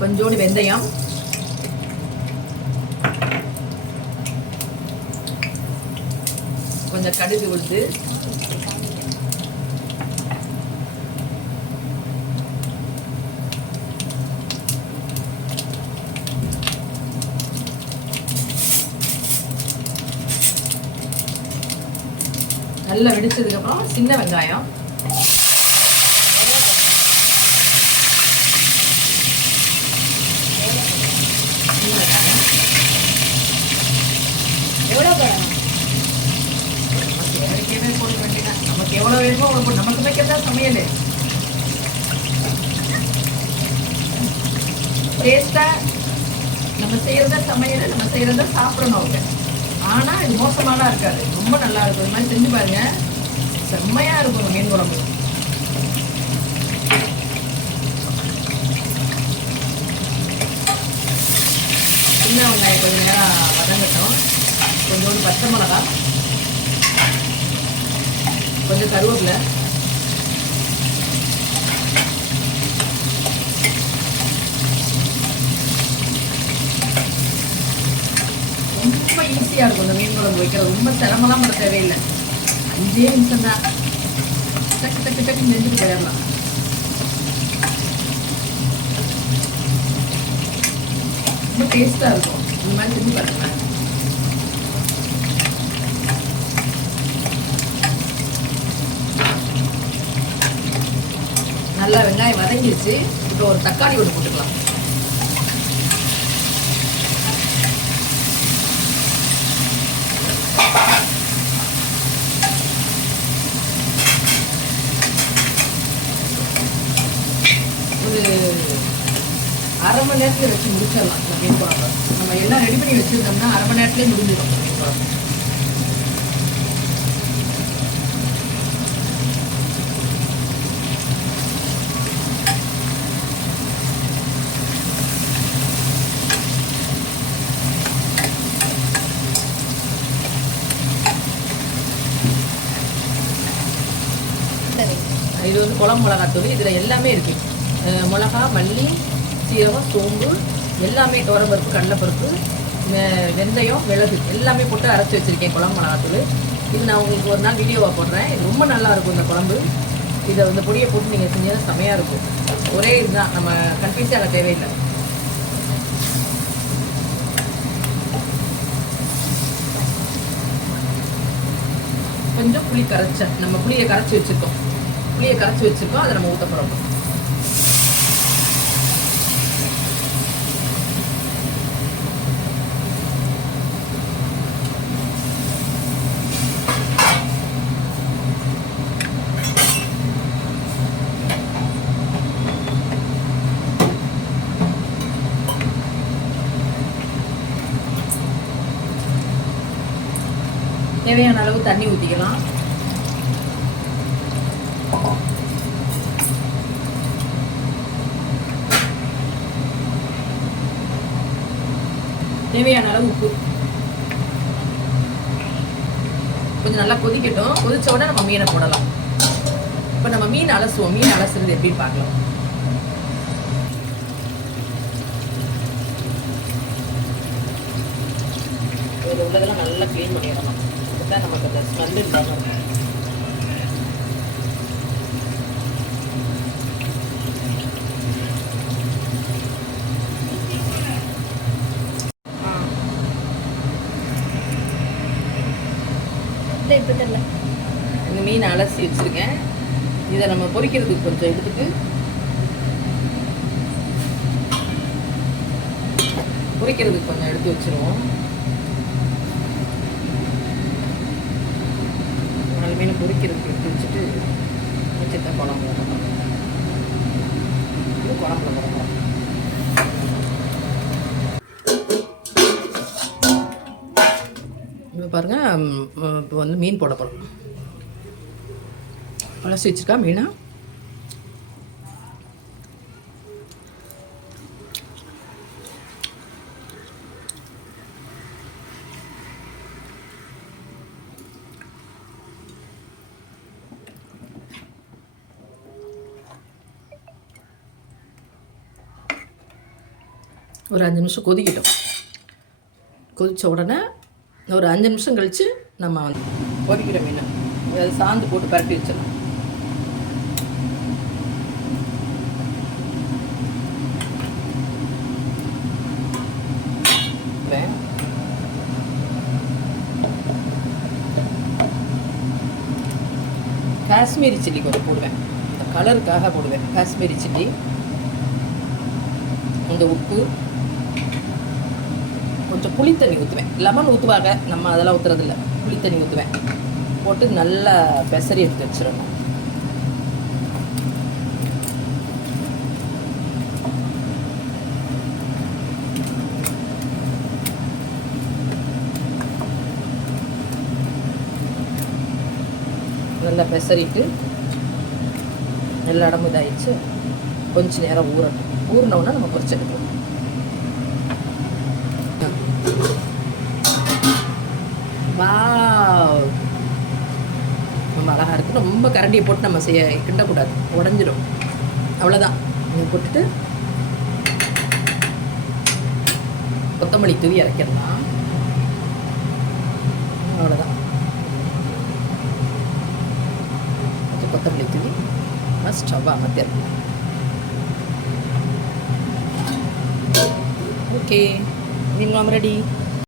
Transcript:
கொஞ்சோண்டு வெந்தயம். கொஞ்சம் கடுகு உளுந்து. நல்லா வெடிச்சதுக்கப்புறம் சின்ன வெங்காயம் சின்ன வெங்காயம் எவ்வளோ போடணும் நமக்கு தேவைக்கேவே போட வேண்டியதான் நமக்கு எவ்வளோ வேணுமோ அவ்வளோ நம்ம சமைக்கிறதா சமையல் டேஸ்ட்டாக நம்ம செய்கிறத சமையல் நம்ம செய்கிறத சாப்பிடணும் அவங்க ஆனால் இது மோசமாலாம் இருக்காது ரொம்ப நல்லா இருக்கும். இது மாதிரி செஞ்சு பாருங்க செம்மையாக இருக்கும் மீன் குழம்பு சின்ன வெங்காயம் கொஞ்சம் நேரம் வதங்கட்டும் கொஞ்சோண்டு பச்சை மிளகா கொஞ்சம் கருவேப்பிலை. ரொம்ப ஈஸியாக இருக்கும் இந்த மீன் குழம்பு வைக்கிறது. ரொம்ப சிரமம்லாம் பண்ண தேவையில்லை. அஞ்சே நிமிஷம் தான். டக்கு டக்கு டக்கு செஞ்சுட்டு போயிடலாம் ரொம்ப டேஸ்ட்டாக இருக்கும். இந்த மாதிரி செஞ்சு பாருங்களேன் நல்லா வெங்காயம் வதங்கிடுச்சு இப்போ ஒரு தக்காளி ஒன்று போட்டுக்கலாம். ஒரு அரை மணி நேரத்தில் வச்சு முடிச்சிடலாம். இந்த மீன் குழம்பு நம்ம எல்லாம் ரெடி பண்ணி வச்சுருந்தோம்னா அரை மணி நேரத்துலேயே முடிஞ்சிடும். மீன் குழம்பு இது வந்து குழம்பு மிளகாத்தூள் இதில் எல்லாமே இருக்கு. அஹ் மிளகா மல்லி சீரகம் சோம்பு எல்லாமே துவரப்பருப்பு கடலைப்பருப்பு வெந்தயம் மிளகு எல்லாமே போட்டு அரைச்சி வச்சிருக்கேன் குழம்பு மிளகாத்தூள். இது நான் உங்களுக்கு ஒரு நாள் வீடியோவாக போடுறேன். இது ரொம்ப நல்லா இருக்கும் இந்த குழம்பு. இதை வந்து பொடியை போட்டு நீங்கள் செஞ்சீங்கன்னா செமையாக இருக்கும். ஒரே இதுதான். நம்ம கன்ஃபியூஸே ஆக தேவையில்லை. கொஞ்சம் புளி கரைச்சேன் நம்ம புளியை கரைச்சி வச்சுருக்கோம். புளியை கரைச்சி வச்சிருக்கோம். அதை நம்ம ஊற்ற போகிறோம் தேவையான அளவு தண்ணி ஊற்றிக்கலாம் தேவையான அளவு உப்பு. கொஞ்சம் நல்லா கொதிக்கட்டும். கொதிச்ச உடனே நம்ம மீனை போடலாம். இப்போ நம்ம மீன் அலசுவோம். மீன் அலசுறது எப்படின்னு பார்க்கலாம். இதில் உள்ளதெல்லாம் நல்லா க்ளீன் பண்ணிடலாம் அதுதான் நமக்கு அந்த ஸ்மெல் இல்லாமல் தான் இப்போ தெரியல. இந்த மீன் அலசி வச்சுருக்கேன். இதை நம்ம பொரிக்கிறதுக்கு கொஞ்சம் எடுத்துட்டு பொரிக்கிறதுக்கு கொஞ்சம் எடுத்து வச்சிருவோம். நாலு மீன் பொரிக்கிறதுக்கு எடுத்து வச்சுட்டு வச்சுட்ட குழம்பு குழம்புல போகிறோம் இப்போ பாருங்கள் இப்போ வந்து மீன் போட போகிறோம் அலசி வச்சிருக்கா மீனா? ஒரு அஞ்சு நிமிஷம் கொதிக்கட்டும். கொதித்த உடனே ஒரு அஞ்சு நிமிஷம் கழித்து நம்ம வந்து பொரிக்கிற மீன். அது சாந்து போட்டு பரட்டி வச்சிடலாம். காஷ்மீரி சில்லி கொஞ்சம் போடுவேன். இந்த கலருக்காக போடுவேன். காஷ்மீரி சில்லி இந்த உப்பு கொஞ்சம் புளித்தண்ணி ஊற்றுவேன் லெமன் ஊற்றுவாங்க நம்ம அதெல்லாம் ஊற்றுறதில்ல புளித்தண்ணி ஊற்றுவேன் போட்டு நல்லா பெசரி எடுத்து வச்சிடணும். நல்லா பெசரிட்டு எல்லா இடமும் இதாகிடுச்சு கொஞ்ச நேரம் ஊறணும். ஊறினோன்னா நம்ம பொரிச்சு அடுத்து ரொம்ப கரண்டியை போட்டு நம்ம செய்ய கிண்டக்கூடாது. உடஞ்சிடும் அவ்வளோதான் நீங்கள் போட்டுட்டு கொத்தமல்லி தூவி இறக்கிடலாம் அவ்வளோதான் கொத்தமல்லி தூவி ஸ்டவ் அமர்த்திடலாம் ஓகே நீங்களும் ரெடி